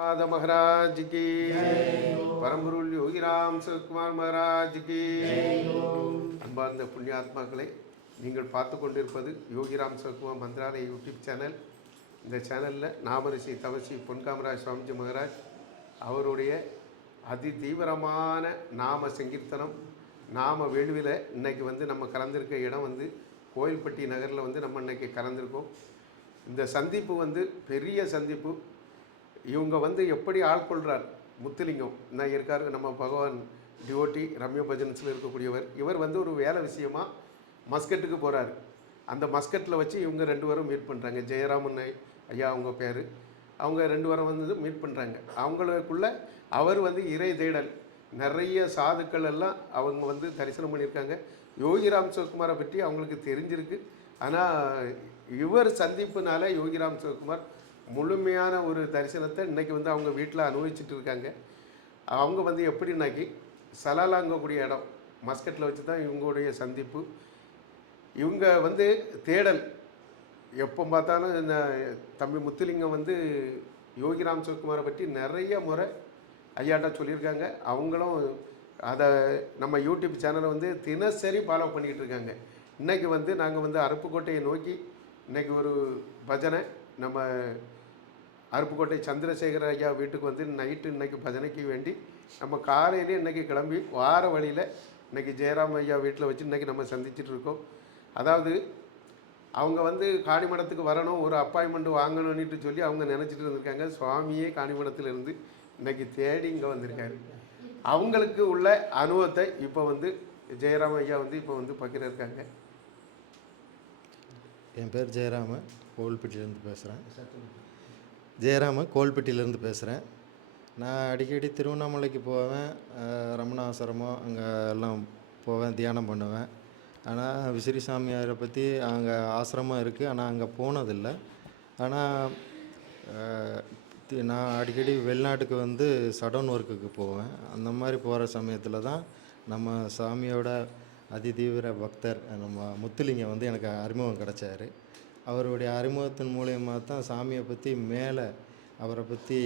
आद महाराज की பரம்பொருள் யோகிராம் சிவகுமார் மகாராஜ் கி அன்பார்ந்த புண்ணியாத்மாக்களை நீங்கள் பார்த்து கொண்டிருப்பது யோகிராம் சிவகுமார் மந்திராலய யூடியூப் சேனல். இந்த சேனலில் நாமரிஷி தவசி பொன்காமராஜ் சுவாமிஜி மகாராஜ் அவருடைய அதி தீவிரமான நாம சங்கீர்த்தனம் நாம வேள்வியில் இன்றைக்கி நம்ம கலந்துருக்க இடம் கோயில்பட்டி நகரில் நம்ம இன்றைக்கி கலந்துருக்கோம். இந்த சந்திப்பு பெரிய சந்திப்பு. இவங்க எப்படி ஆட்கொள்கிறார் முத்துலிங்கம் நான் இருக்கார், நம்ம பகவான் டிஓடி ரம்ய பஜன்ஸில் இருக்கக்கூடியவர். இவர் ஒரு வேலை விஷயமாக மஸ்கட்டுக்கு போகிறாரு. அந்த மஸ்கட்டில் வச்சு இவங்க ரெண்டு பேரும் மீட் பண்ணுறாங்க. ஜெயராமன் ஐயா அவங்க பேர். அவங்க ரெண்டு பேரும் மீட் பண்ணுறாங்க. அவங்களுக்குள்ள அவர் இறை தேடல் நிறைய சாதுக்கள் எல்லாம் அவங்க தரிசனம் பண்ணியிருக்காங்க. யோகிராம் சிவகுமாரை பற்றி அவங்களுக்கு தெரிஞ்சிருக்கு. ஆனால் இவர் சந்திப்புனால யோகிராம் சிவகுமார் முழுமையான ஒரு தரிசனத்தை இன்றைக்கி அவங்க வீட்டில் அனுபவிச்சுட்டு இருக்காங்க. அவங்க எப்படின்னாக்கி சலாலாங்கக்கூடிய இடம் மஸ்கட்டில் வச்சு தான் இவங்களுடைய சந்திப்பு. இவங்க தேடல் எப்போ பார்த்தாலும் இந்த தம்பி முத்துலிங்கம் யோகிராம் சிவகுமாரை பற்றி நிறைய முறை ஐயாட்டா சொல்லியிருக்காங்க. அவங்களும் அதை நம்ம யூடியூப் சேனலை தினசரி ஃபாலோ பண்ணிக்கிட்டு இருக்காங்க. இன்றைக்கி நாங்கள் அருப்புக்கோட்டையை நோக்கி இன்றைக்கி ஒரு பஜனை நம்ம அருப்புக்கோட்டை சந்திரசேகர ஐயா வீட்டுக்கு நைட்டு இன்றைக்கி பஜனைக்கு வேண்டி நம்ம காலையிலே இன்றைக்கி கிளம்பி வார வழியில் இன்றைக்கி ஜெயராம் ஐயா வீட்டில் வச்சு இன்றைக்கி நம்ம சந்திச்சுட்டு இருக்கோம். அதாவது அவங்க காணிமடத்துக்கு வரணும், ஒரு அப்பாயின்மெண்ட் வாங்கணும்னுட்டு சொல்லி அவங்க நினச்சிட்டு இருந்திருக்காங்க. சுவாமியே காணிமடத்திலிருந்து இன்றைக்கி தேடி இங்கே வந்திருக்காரு. அவங்களுக்கு உள்ள அனுபவத்தை இப்போ ஜெயராம் ஐயா இப்போ பகிர்ந்திருக்காங்க. என் பேர் ஜெயராமன், கோவில்பட்டியிலேருந்து பேசுகிறேன். கோவில்பட்டியிலேருந்து பேசுகிறேன். நான் அடிக்கடி திருவண்ணாமலைக்கு போவேன், ரமணாசிரமம் அங்கே எல்லாம் போவேன், தியானம் பண்ணுவேன். ஆனால் விசிறி சாமியாரை பற்றி அங்கே ஆசிரமம் இருக்குது, ஆனால் அங்கே போனதில்லை. ஆனால் நான் அடிக்கடி வெளிநாட்டுக்கு சடன் ஒர்க்குக்கு போவேன். அந்த மாதிரி போகிற சமயத்தில் தான் நம்ம சாமியோட அதிதீவிர பக்தர் நம்ம முத்துலிங்கம் எனக்கு அறிமுகம் கிடச்சார். அவருடைய அறிமுகத்தின் மூலியமாக தான் சாமியை பற்றி மேலே அவரை பற்றி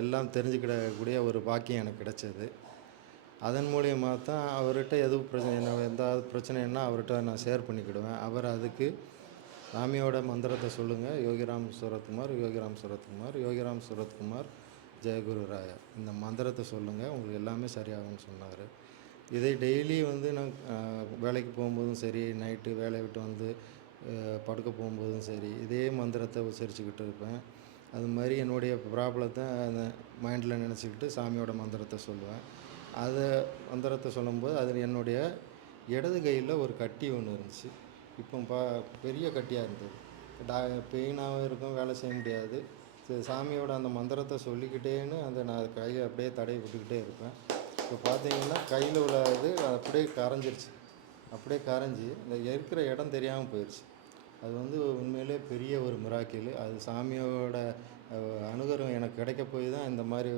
எல்லாம் தெரிஞ்சுக்கிடக்கூடிய ஒரு பாக்கியம் எனக்கு கிடச்சிது. அதன் மூலியமாக தான் அவர்கிட்ட எதாவது பிரச்சனைன்னா அவர்கிட்ட நான் ஷேர் பண்ணிக்கிடுவேன். அவர் அதுக்கு சாமியோட மந்திரத்தை சொல்லுங்கள், யோகிராம் சுரத்குமார், யோகிராம் சுரத்குமார், யோகிராம் சுரத்குமார், ஜெயகுரு ராயா, இந்த மந்திரத்தை சொல்லுங்கள், உங்களுக்கு எல்லாமே சரியாகும்னு சொன்னார். இதை டெய்லி நான் வேலைக்கு போகும்போதும் சரி, நைட்டு வேலையை விட்டு படுக்க போகும்போதும் சரி, இதே மந்திரத்தை உச்சரிச்சுக்கிட்டு இருப்பேன். அது மாதிரி என்னுடைய ப்ராப்ளத்தை அந்த மைண்டில் நினச்சிக்கிட்டு சாமியோட மந்திரத்தை சொல்லுவேன். அதை மந்திரத்தை சொல்லும்போது அதில் என்னுடைய இடது கையில் ஒரு கட்டி ஒன்று இருந்துச்சு. இப்போ பெரிய கட்டியாக இருந்தது. பெயினாகவும் இருக்கும், வேலை செய்ய முடியாது. சாமியோட அந்த மந்திரத்தை சொல்லிக்கிட்டேன்னு நான் கையை அப்படியே தடவி விட்டுக்கிட்டே இருப்பேன். இப்போ பார்த்தீங்கன்னா கையில் உள்ள இது அப்படியே கரைஞ்சிருச்சு. அப்படியே கரைஞ்சி இந்த இருக்கிற இடம் தெரியாமல் போயிடுச்சு. அது உண்மையிலே பெரிய ஒரு மிராக்கிள். அது சாமியோட அனுகிரகம் எனக்கு கிடைக்க போய் தான் இந்த மாதிரி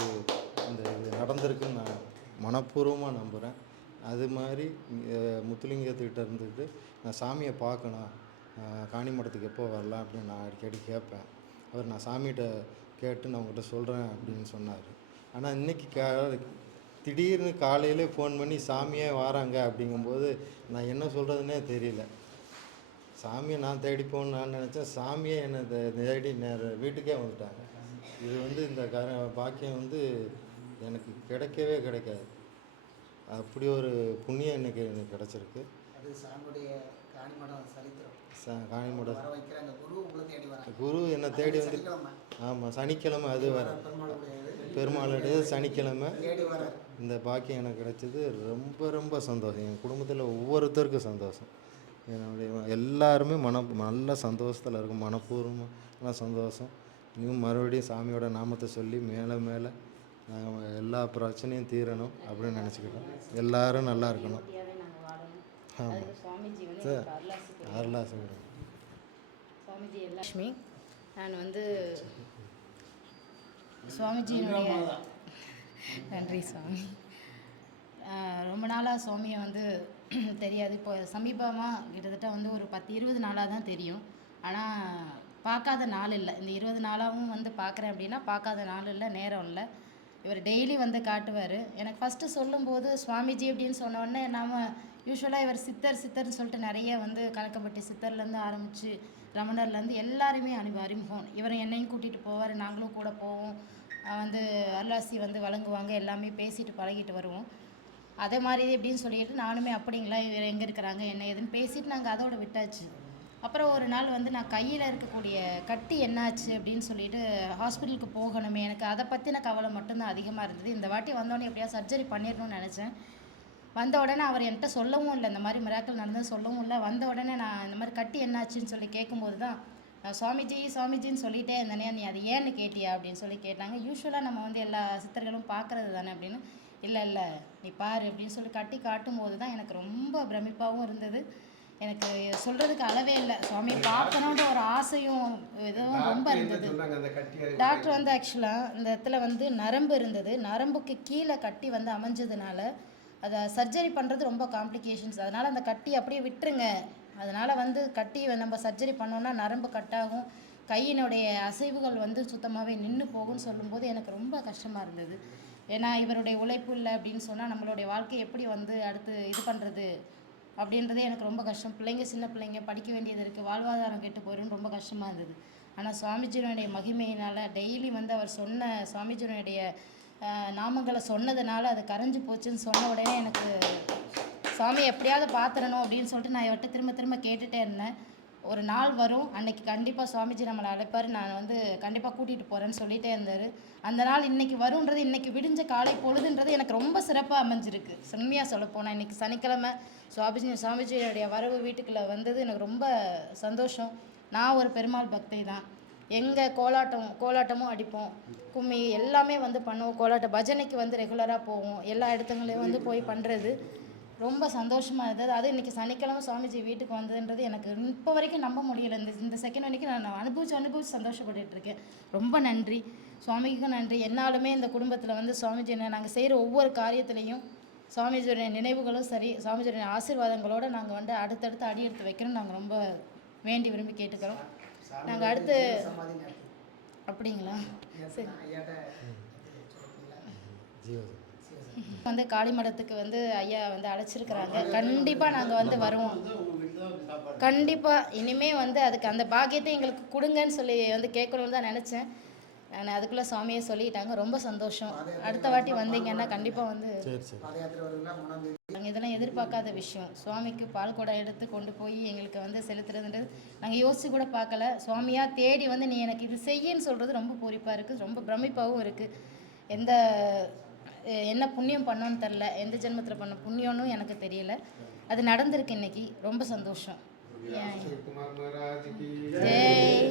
இது நடந்திருக்குன்னு நான் மனப்பூர்வமாக நம்புகிறேன். அது மாதிரி முத்துலிங்கத்துக்கிட்ட இருந்துட்டு நான் சாமியை பார்க்கணும், காணிமடத்துக்கு எப்போ வரலாம் அப்படின்னு நான் அடிக்கடி கேட்பேன். நான் சாமிகிட்ட கேட்டு நான் உங்கள்கிட்ட சொல்கிறேன் அப்படின்னு சொன்னார். ஆனால் இன்றைக்கி திடீர்னு காலையிலே ஃபோன் பண்ணி சாமியே வராங்க அப்படிங்கும்போது நான் என்ன சொல்கிறதுனே தெரியல. சாமியை நான் தேடி போகணுன்னு நான் நினச்சேன், சாமியை என்னை தேடி வீட்டுக்கே வந்துட்டாங்க. இது இந்த பாக்கியம் எனக்கு கிடைக்கவே கிடைக்காது. அப்படி ஒரு புண்ணியம் இன்றைக்கி எனக்கு கிடச்சிருக்கு. அது சாமியுடைய காணிமடம் குரு என்னை தேடி ஆமாம், சனிக்கிழமை அது வேறு பெருமாளுடைய சனிக்கிழமை இந்த பாக்கியம் எனக்கு கிடைச்சது. ரொம்ப ரொம்ப சந்தோஷம். என் குடும்பத்தில் ஒவ்வொருத்தருக்கும் சந்தோஷம். என்னுடைய எல்லாருமே நல்ல சந்தோஷத்தில் இருக்கும், மனப்பூர்வமான சந்தோஷம். இன்னும் மறுபடியும் சாமியோட நாமத்தை சொல்லி மேலே மேலே எல்லா பிரச்சனையும் தீரணும் அப்படின்னு நினச்சிக்கிட்டோம். எல்லோரும் நல்லா இருக்கணும். ஆமாம் சார், அருளாசி சுவாமிஜி லக்ஷ்மி. நான் சுவாமிஜியினுடைய நன்றி சுவாமி. ரொம்ப நாளாக சுவாமியை தெரியாது. இப்போ சமீபமாக கிட்டத்தட்ட ஒரு 10-20 நாளாக தான் தெரியும். ஆனால் பார்க்காத நாள் இல்லை. இந்த 20 நாளாகவும் வந்து பார்க்குறேன் அப்படின்னா பார்க்காத நாள் இல்லை, நேரம் இல்லை. இவர் டெய்லி வந்து காட்டுவார். எனக்கு ஃபஸ்ட்டு சொல்லும்போது சுவாமிஜி அப்படின்னு சொன்ன உடனே நாம் யூஸ்வலாக இவர் சித்தர் சித்தர்னு சொல்லிட்டு நிறைய வந்து கணக்கம்பட்டி சித்தர்லேருந்து ஆரம்பித்து ரமணர்லேருந்து எல்லாருமே அறிமுகம். இவர் என்னையும் கூட்டிகிட்டு போவார், நாங்களும் கூட போவோம். வந்து அருளாசி வந்து வழங்குவாங்க, எல்லாமே பேசிட்டு பழகிட்டு வருவோம். அதே மாதிரி எப்படின்னு சொல்லிட்டு நானுமே அப்படிங்களா இவர் எங்கே இருக்கிறாங்க என்ன ஏதுன்னு பேசிட்டு நாங்கள் அதோட விட்டாச்சு. அப்புறம் ஒரு நாள் வந்து நான் கையில் இருக்கக்கூடிய கட்டி என்னாச்சு அப்படின்னு சொல்லிட்டு ஹாஸ்பிட்டலுக்கு போகணுமே, எனக்கு அதை பற்றின கவலை மட்டும்தான் அதிகமாக இருந்தது. இந்த வாட்டி வந்தோடனே எப்படியா சர்ஜரி பண்ணிடணும்னு நினச்சேன். வந்த உடனே அவர் என்கிட்ட சொல்லவும் இல்லை, இந்த மாதிரி மிராக்கள் நடந்தது சொல்லவும் இல்லை. வந்த உடனே நான் இந்த மாதிரி கட்டி என்னாச்சுன்னு சொல்லி கேட்கும்போது தான் நான் சுவாமிஜி சுவாமிஜின்னு சொல்லிட்டே இருந்தேனே, நீ அது ஏன்னு கேட்டியா அப்படின்னு சொல்லி கேட்டாங்க. யூஸ்வலாக நம்ம வந்து எல்லா சித்தர்களும் பார்க்குறது தானே அப்படின்னு. இல்லை இல்லை நீ பாரு அப்படின்னு சொல்லி கட்டி காட்டும்போது தான் எனக்கு ரொம்ப பிரமிப்பாகவும் இருந்தது. எனக்கு சொல்கிறதுக்கு அளவே இல்லை. சுவாமியை பார்க்கணுன்ற ஒரு ஆசையும் இதுவும் ரொம்ப இருந்தது. டாக்டர் வந்து ஆக்சுவலாக இந்த இடத்துல வந்து நரம்பு இருந்தது, நரம்புக்கு கீழே கட்டி வந்து அமைஞ்சதுனால அதை சர்ஜரி பண்ணுறது ரொம்ப காம்ப்ளிகேஷன்ஸ். அதனால் அந்த கட்டி அப்படியே விட்டுருங்க, அதனால் வந்து கட்டி நம்ம சர்ஜரி பண்ணோன்னா நரம்பு கட்டாகும், கையினுடைய அசைவுகள் வந்து சுத்தமாகவே நின்று போகும்னு சொல்லும்போது எனக்கு ரொம்ப கஷ்டமாக இருந்தது. ஏன்னா இவருடைய உழைப்பு இல்லை அப்படின்னு சொன்னால் நம்மளுடைய வாழ்க்கை எப்படி வந்து அடுத்து இது பண்ணுறது அப்படின்றதே எனக்கு ரொம்ப கஷ்டம். பிள்ளைங்க சின்ன பிள்ளைங்க படிக்க வேண்டியது இருக்குது, வாழ்வாதாரம் கெட்டு போயிடும், ரொம்ப கஷ்டமாக இருந்தது. ஆனால் சுவாமிஜியினுடைய மகிமையினால் டெய்லி வந்து அவர் சொன்ன சுவாமிஜியினுடைய நாமங்களை சொன்னதுனால அது கரைஞ்சி போச்சுன்னு சொன்ன உடனே எனக்கு சுவாமி எப்படியாவது பார்த்துடணும் அப்படின்னு சொல்லிட்டு நான் இவர்கிட்ட திரும்ப திரும்ப கேட்டுகிட்டே இருந்தேன். ஒரு நாள் வரும், அன்னைக்கு கண்டிப்பாக சுவாமிஜி நம்மளை அழைப்பார், நான் வந்து கண்டிப்பாக கூட்டிகிட்டு போகிறேன்னு சொல்லிகிட்டே இருந்தார். அந்த நாள் இன்றைக்கி வருன்றது, இன்றைக்கி விடிஞ்ச காலை பொழுதுன்றது எனக்கு ரொம்ப சிறப்பாக அமைஞ்சிருக்கு. உண்மையாக சொல்லப்போனால் இன்றைக்கி சனிக்கிழமை சுவாமிஜியோடைய வரவு வீட்டுக்குள்ளே வந்தது எனக்கு ரொம்ப சந்தோஷம். நான் ஒரு பெருமாள் பக்தை தான். எங்கள் கோலாட்டமும் அடிப்போம், கும்மி எல்லாமே வந்து பண்ணுவோம். கோலாட்ட பஜனைக்கு வந்து ரெகுலராக போவோம், எல்லா இடத்துங்களையும் வந்து போய் பண்ணுறது ரொம்ப சந்தோஷமாக இருந்தது. அது இன்றைக்கி சனிக்கிழமை சுவாமிஜி வீட்டுக்கு வந்ததுன்றது எனக்கு இப்போ வரைக்கும் நம்ப முடியலை. இந்த செகண்ட் வரைக்கும் நான் அனுபவிச்சு சந்தோஷப்பட்டுருக்கேன். ரொம்ப நன்றி, சுவாமிக்கும் நன்றி. என்னாலுமே இந்த குடும்பத்தில் வந்து சுவாமிஜி நாங்கள் செய்கிற ஒவ்வொரு காரியத்துலேயும் சுவாமிஜியோடைய நினைவுகளும் சரி, சுவாமிஜியோடைய ஆசீர்வாதங்களோடு நாங்கள் வந்து அடுத்தடுத்து அடி எடுத்து வைக்கணும்னு நாங்கள் ரொம்ப வேண்டி விரும்பி கேட்டுக்கிறோம். நாங்கள் அடுத்து அப்படிங்களா சரி வந்து காளிமடத்துக்கு வந்து ஐயா வந்து அழைச்சிருக்கிறாங்க. கண்டிப்பாக நாங்கள் வந்து வருவோம். கண்டிப்பாக இனிமேல் வந்து அதுக்கு அந்த பாக்கியத்தை எங்களுக்கு கொடுங்கன்னு சொல்லி வந்து கேட்கணுன்னு தான் நினச்சேன். நான் அதுக்குள்ளே சுவாமியை சொல்லிட்டாங்க. ரொம்ப சந்தோஷம். அடுத்த வாட்டி வந்தீங்கன்னா கண்டிப்பாக வந்து நாங்கள் இதெல்லாம் எதிர்பார்க்காத விஷயம். சுவாமிக்கு பால் குடம் எடுத்து கொண்டு போய் எங்களுக்கு வந்து செலுத்துறதுன்றது நாங்கள் யோசிச்சு கூட பார்க்கல. சுவாமியாக தேடி வந்து நீ எனக்கு இது செய்யின்னு சொல்கிறது ரொம்ப பூரிப்பாக இருக்குது, ரொம்ப பிரமிப்பாகவும் இருக்குது. என்ன புண்ணியம் பண்ணோன்னு தெரில, எந்த ஜென்மத்தில் பண்ண புண்ணியம்னு எனக்கு தெரியல. அது நடந்திருக்கு இன்னைக்கு, ரொம்ப சந்தோஷம். ஜெய்